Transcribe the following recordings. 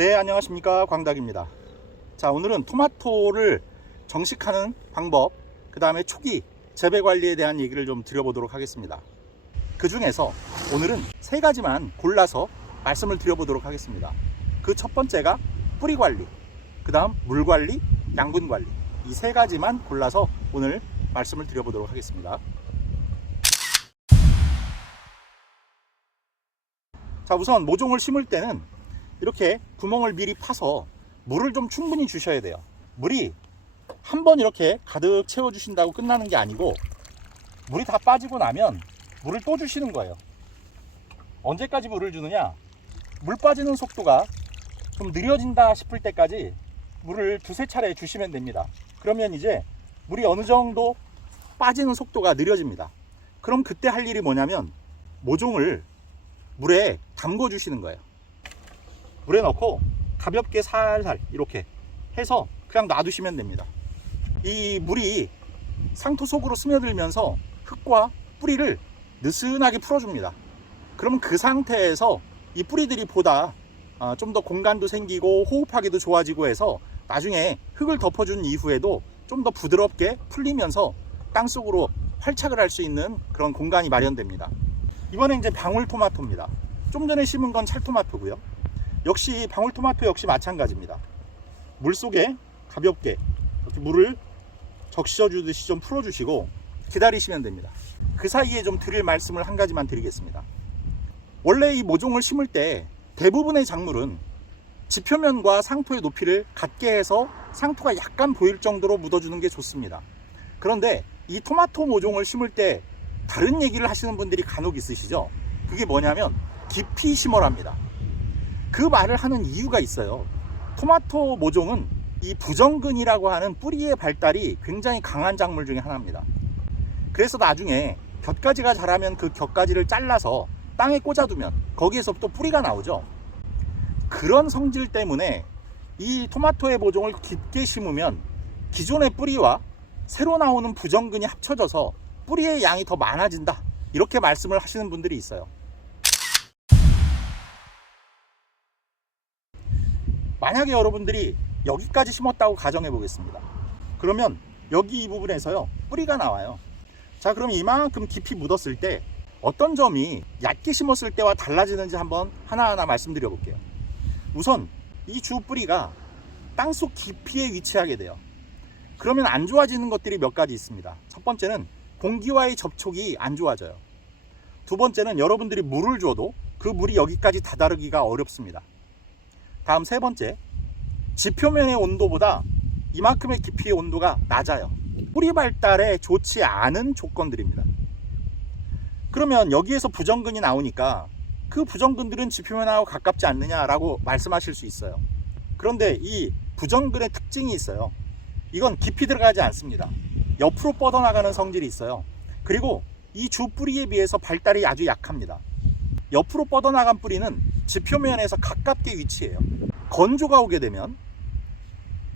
네, 안녕하십니까. 광닭입니다. 자, 오늘은 토마토를 정식하는 방법, 그 다음에 초기 재배 관리에 대한 얘기를 좀 드려보도록 하겠습니다. 그 중에서 오늘은 세 가지만 골라서 말씀을 드려보도록 하겠습니다. 그 첫 번째가 뿌리 관리, 그 다음 물 관리, 양분 관리. 이 세 가지만 골라서 오늘 말씀을 드려보도록 하겠습니다. 자, 우선 모종을 심을 때는 이렇게 구멍을 미리 파서 물을 좀 충분히 주셔야 돼요. 물이 한 번 이렇게 가득 채워 주신다고 끝나는 게 아니고 물이 다 빠지고 나면 물을 또 주시는 거예요. 언제까지 물을 주느냐? 물 빠지는 속도가 좀 느려진다 싶을 때까지 물을 두세 차례 주시면 됩니다. 그러면 이제 물이 어느 정도 빠지는 속도가 느려집니다. 그럼 그때 할 일이 뭐냐면 모종을 물에 담궈 주시는 거예요. 물에 넣고 가볍게 살살 이렇게 해서 그냥 놔두시면 됩니다. 이 물이 상토 속으로 스며들면서 흙과 뿌리를 느슨하게 풀어줍니다. 그럼 그 상태에서 이 뿌리들이 보다 아, 좀더 공간도 생기고 호흡하기도 좋아지고 해서 나중에 흙을 덮어준 이후에도 좀 더 부드럽게 풀리면서 땅 속으로 활착을 할 수 있는 그런 공간이 마련됩니다. 이번에 이제 방울토마토입니다. 좀 전에 심은 건 찰토마토고요. 역시 방울토마토 역시 마찬가지입니다. 물 속에 가볍게 이렇게 물을 적셔 주듯이 좀 풀어주시고 기다리시면 됩니다. 그 사이에 좀 드릴 말씀을 한 가지만 드리겠습니다. 원래 이 모종을 심을 때 대부분의 작물은 지표면과 상토의 높이를 같게 해서 상토가 약간 보일 정도로 묻어주는 게 좋습니다. 그런데 이 토마토 모종을 심을 때 다른 얘기를 하시는 분들이 간혹 있으시죠? 그게 뭐냐면 깊이 심어랍니다. 그 말을 하는 이유가 있어요. 토마토 모종은 이 부정근이라고 하는 뿌리의 발달이 굉장히 강한 작물 중에 하나입니다. 그래서 나중에 곁가지가 자라면 그 곁가지를 잘라서 땅에 꽂아두면 거기에서 또 뿌리가 나오죠. 그런 성질 때문에 이 토마토의 모종을 깊게 심으면 기존의 뿌리와 새로 나오는 부정근이 합쳐져서 뿌리의 양이 더 많아진다. 이렇게 말씀을 하시는 분들이 있어요. 만약에 여러분들이 여기까지 심었다고 가정해 보겠습니다. 그러면 여기 이 부분에서요, 뿌리가 나와요. 자, 그럼 이만큼 깊이 묻었을 때 어떤 점이 얕게 심었을 때와 달라지는지 한번 하나하나 말씀드려 볼게요. 우선 이 주 뿌리가 땅속 깊이에 위치하게 돼요. 그러면 안 좋아지는 것들이 몇 가지 있습니다. 첫 번째는 공기와의 접촉이 안 좋아져요. 두 번째는 여러분들이 물을 줘도 그 물이 여기까지 다다르기가 어렵습니다. 다음 세 번째, 지표면의 온도보다 이만큼의 깊이의 온도가 낮아요. 뿌리 발달에 좋지 않은 조건들입니다. 그러면 여기에서 부정근이 나오니까 그 부정근들은 지표면하고 가깝지 않느냐라고 말씀하실 수 있어요. 그런데 이 부정근의 특징이 있어요. 이건 깊이 들어가지 않습니다. 옆으로 뻗어나가는 성질이 있어요. 그리고 이 주 뿌리에 비해서 발달이 아주 약합니다. 옆으로 뻗어나간 뿌리는 지표면에서 가깝게 위치해요. 건조가 오게 되면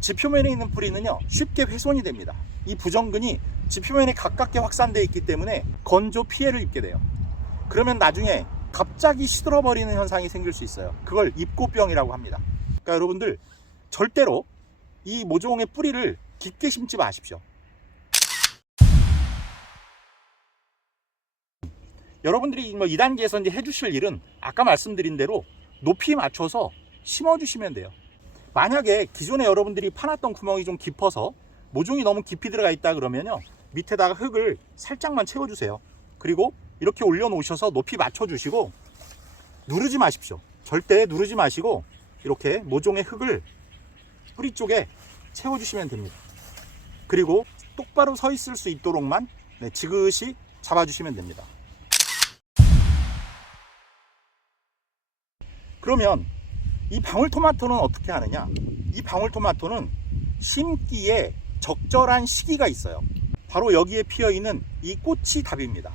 지표면에 있는 뿌리는요 쉽게 훼손이 됩니다. 이 부정근이 지표면에 가깝게 확산되어 있기 때문에 건조 피해를 입게 돼요. 그러면 나중에 갑자기 시들어버리는 현상이 생길 수 있어요. 그걸 입고병이라고 합니다. 그러니까 여러분들 절대로 이 모종의 뿌리를 깊게 심지 마십시오. 여러분들이 뭐 2단계에서 이제 해주실 일은 아까 말씀드린 대로 높이 맞춰서 심어주시면 돼요. 만약에 기존에 여러분들이 파놨던 구멍이 좀 깊어서 모종이 너무 깊이 들어가 있다 그러면요. 밑에다가 흙을 살짝만 채워주세요. 그리고 이렇게 올려놓으셔서 높이 맞춰주시고 누르지 마십시오. 절대 누르지 마시고 이렇게 모종의 흙을 뿌리 쪽에 채워주시면 됩니다. 그리고 똑바로 서 있을 수 있도록만 네, 지그시 잡아주시면 됩니다. 그러면 이 방울토마토는 어떻게 하느냐? 이 방울토마토는 심기에 적절한 시기가 있어요. 바로 여기에 피어 있는 이 꽃이 답입니다.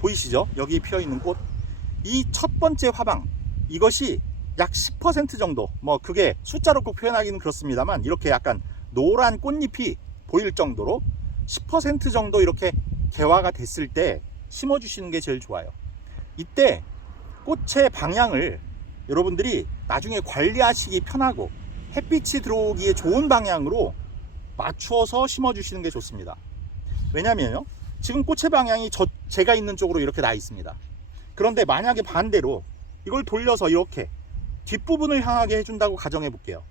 보이시죠? 여기 피어 있는 꽃. 이 첫 번째 화방 이것이 약 10% 정도 뭐 그게 숫자로 꼭 표현하기는 그렇습니다만 이렇게 약간 노란 꽃잎이 보일 정도로 10% 정도 이렇게 개화가 됐을 때 심어 주시는 게 제일 좋아요. 이때 꽃의 방향을 여러분들이 나중에 관리하시기 편하고 햇빛이 들어오기에 좋은 방향으로 맞추어서 심어주시는 게 좋습니다. 왜냐면요. 지금 꽃의 방향이 저, 제가 있는 쪽으로 이렇게 나 있습니다. 그런데 만약에 반대로 이걸 돌려서 이렇게 뒷부분을 향하게 해준다고 가정해 볼게요.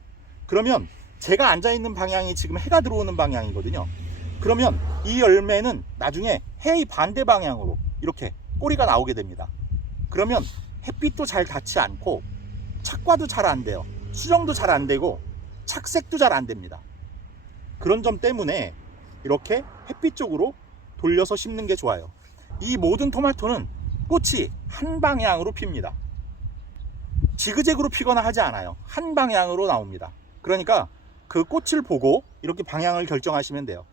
그러면 제가 앉아있는 방향이 지금 해가 들어오는 방향이거든요. 그러면 이 열매는 나중에 해의 반대 방향으로 이렇게 꼬리가 나오게 됩니다. 그러면 햇빛도 잘 닿지 않고 착과도 잘 안 돼요. 수정도 잘 안 되고 착색도 잘 안 됩니다. 그런 점 때문에 이렇게 햇빛 쪽으로 돌려서 심는 게 좋아요. 이 모든 토마토는 꽃이 한 방향으로 핍니다. 지그재그로 피거나 하지 않아요. 한 방향으로 나옵니다. 그러니까 그 꽃을 보고 이렇게 방향을 결정하시면 돼요.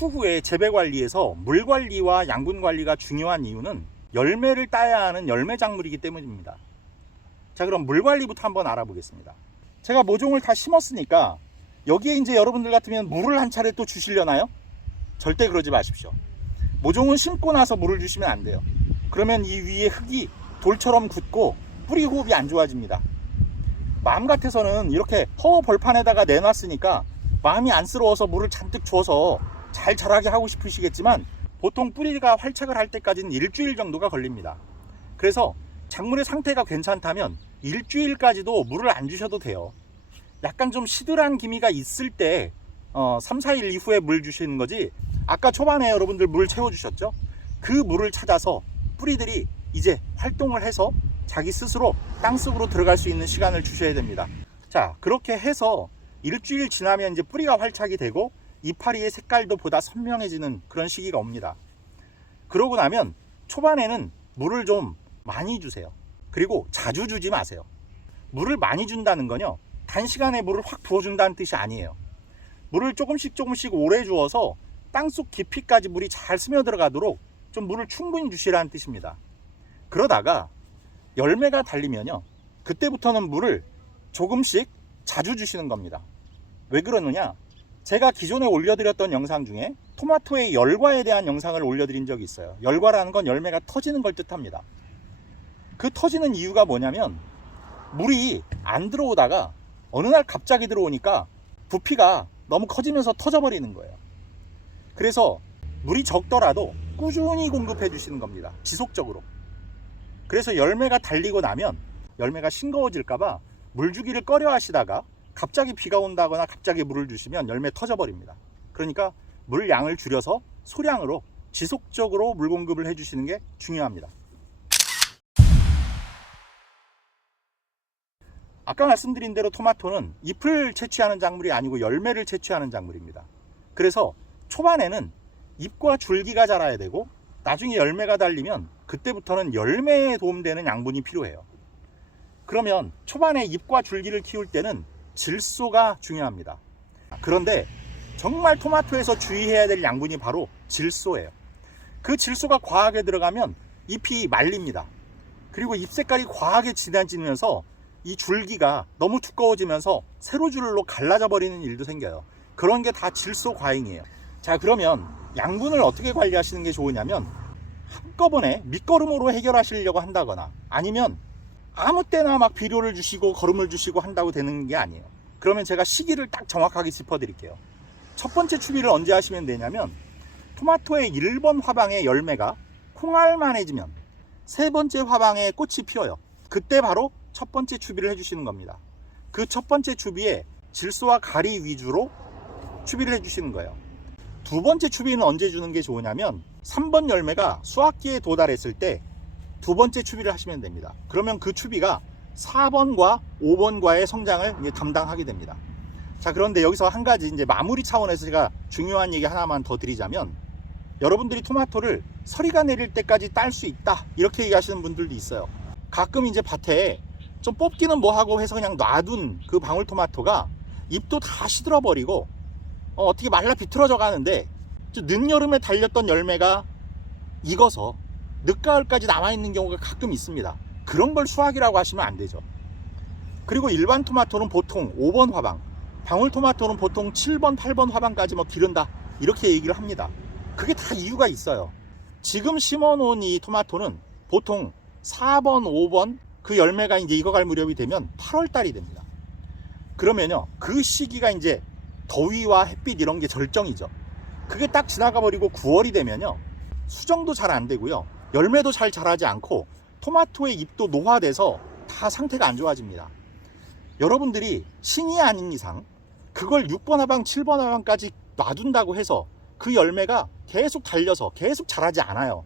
추후에 재배 관리에서 물 관리와 양분 관리가 중요한 이유는 열매를 따야 하는 열매 작물이기 때문입니다. 자, 그럼 물 관리부터 한번 알아보겠습니다. 제가 모종을 다 심었으니까 여기에 이제 여러분들 같으면 물을 한 차례 또 주시려나요? 절대 그러지 마십시오. 모종은 심고 나서 물을 주시면 안 돼요. 그러면 이 위에 흙이 돌처럼 굳고 뿌리 호흡이 안 좋아집니다. 마음 같아서는 이렇게 허 벌판에다가 내놨으니까 마음이 안쓰러워서 물을 잔뜩 줘서 잘 자라게 하고 싶으시겠지만 보통 뿌리가 활착을 할 때까지는 일주일 정도가 걸립니다. 그래서 작물의 상태가 괜찮다면 일주일까지도 물을 안 주셔도 돼요. 약간 좀 시들한 기미가 있을 때 어, 3, 4일 이후에 물 주시는 거지 아까 초반에 여러분들 물 채워주셨죠? 그 물을 찾아서 뿌리들이 이제 활동을 해서 자기 스스로 땅속으로 들어갈 수 있는 시간을 주셔야 됩니다. 자, 그렇게 해서 일주일 지나면 이제 뿌리가 활착이 되고 이파리의 색깔도 보다 선명해지는 그런 시기가 옵니다. 그러고 나면 초반에는 물을 좀 많이 주세요. 그리고 자주 주지 마세요. 물을 많이 준다는 건요. 단시간에 물을 확 부어준다는 뜻이 아니에요. 물을 조금씩 조금씩 오래 주어서 땅속 깊이까지 물이 잘 스며들어가도록 좀 물을 충분히 주시라는 뜻입니다. 그러다가 열매가 달리면요. 그때부터는 물을 조금씩 자주 주시는 겁니다. 왜 그러느냐? 제가 기존에 올려드렸던 영상 중에 토마토의 열과에 대한 영상을 올려드린 적이 있어요. 열과라는 건 열매가 터지는 걸 뜻합니다. 그 터지는 이유가 뭐냐면 물이 안 들어오다가 어느 날 갑자기 들어오니까 부피가 너무 커지면서 터져버리는 거예요. 그래서 물이 적더라도 꾸준히 공급해 주시는 겁니다. 지속적으로. 그래서 열매가 달리고 나면 열매가 싱거워질까봐 물 주기를 꺼려 하시다가 갑자기 비가 온다거나 갑자기 물을 주시면 열매 터져버립니다. 그러니까 물 양을 줄여서 소량으로 지속적으로 물 공급을 해주시는 게 중요합니다. 아까 말씀드린 대로 토마토는 잎을 채취하는 작물이 아니고 열매를 채취하는 작물입니다. 그래서 초반에는 잎과 줄기가 자라야 되고 나중에 열매가 달리면 그때부터는 열매에 도움되는 양분이 필요해요. 그러면 초반에 잎과 줄기를 키울 때는 질소가 중요합니다. 그런데 정말 토마토에서 주의해야 될 양분이 바로 질소예요. 그 질소가 과하게 들어가면 잎이 말립니다. 그리고 잎 색깔이 과하게 진해지면서 이 줄기가 너무 두꺼워지면서 세로줄로 갈라져 버리는 일도 생겨요. 그런 게 다 질소 과잉이에요. 자, 그러면 양분을 어떻게 관리하시는 게 좋으냐면 한꺼번에 밑거름으로 해결하시려고 한다거나 아니면 아무 때나 막 비료를 주시고 거름을 주시고 한다고 되는 게 아니에요. 그러면 제가 시기를 딱 정확하게 짚어드릴게요. 첫 번째 추비를 언제 하시면 되냐면 토마토의 1번 화방의 열매가 콩알만해지면 세 번째 화방에 꽃이 피어요. 그때 바로 첫 번째 추비를 해주시는 겁니다. 그 첫 번째 추비에 질소와 가리 위주로 추비를 해주시는 거예요. 두 번째 추비는 언제 주는 게 좋으냐면 3번 열매가 수확기에 도달했을 때 두 번째 추비를 하시면 됩니다. 그러면 그 추비가 4번과 5번과의 성장을 이제 담당하게 됩니다. 자, 그런데 여기서 한 가지 이제 마무리 차원에서 제가 중요한 얘기 하나만 더 드리자면 여러분들이 토마토를 서리가 내릴 때까지 딸 수 있다. 이렇게 얘기하시는 분들도 있어요. 가끔 이제 밭에 좀 뽑기는 뭐 하고 해서 그냥 놔둔 그 방울토마토가 잎도 다 시들어버리고 어, 어떻게 말라 비틀어져 가는데 늦여름에 달렸던 열매가 익어서 늦가을까지 남아있는 경우가 가끔 있습니다. 그런 걸 수확이라고 하시면 안 되죠. 그리고 일반 토마토는 보통 5번 화방, 방울토마토는 보통 7번, 8번 화방까지 뭐 기른다. 이렇게 얘기를 합니다. 그게 다 이유가 있어요. 지금 심어놓은 이 토마토는 보통 4번, 5번 그 열매가 이제 익어갈 무렵이 되면 8월 달이 됩니다. 그러면요, 그 시기가 이제 더위와 햇빛 이런 게 절정이죠. 그게 딱 지나가 버리고 9월이 되면요, 수정도 잘 안 되고요, 열매도 잘 자라지 않고 토마토의 잎도 노화돼서 다 상태가 안 좋아집니다. 여러분들이 신이 아닌 이상 그걸 6번 하방, 7번 하방까지 놔둔다고 해서 그 열매가 계속 달려서 계속 자라지 않아요.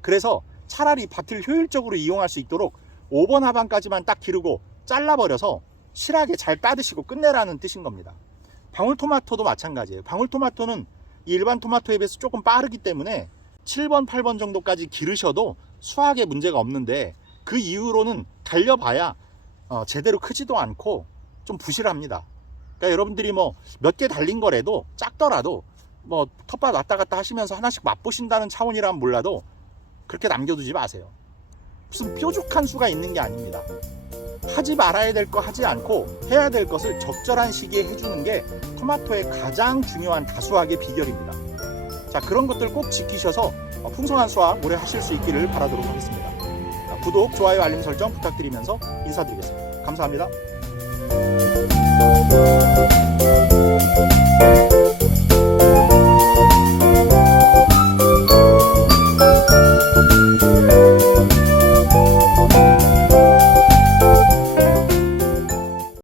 그래서 차라리 밭을 효율적으로 이용할 수 있도록 5번 하방까지만 딱 기르고 잘라버려서 실하게 잘 따드시고 끝내라는 뜻인 겁니다. 방울토마토도 마찬가지예요. 방울토마토는 이 일반 토마토에 비해서 조금 빠르기 때문에 7번, 8번 정도까지 기르셔도 수확에 문제가 없는데 그 이후로는 달려봐야 어, 제대로 크지도 않고 좀 부실합니다. 그러니까 여러분들이 뭐 몇 개 달린 거라도 작더라도 뭐 텃밭 왔다 갔다 하시면서 하나씩 맛보신다는 차원이라면 몰라도 그렇게 남겨두지 마세요. 무슨 뾰족한 수가 있는 게 아닙니다. 하지 말아야 될 거 하지 않고 해야 될 것을 적절한 시기에 해주는 게 토마토의 가장 중요한 다수학의 비결입니다. 자 그런 것들 꼭 지키셔서 어, 풍성한 수확 오래 하실 수 있기를 바라도록 하겠습니다. 자, 구독, 좋아요, 알림 설정 부탁드리면서 인사드리겠습니다. 감사합니다.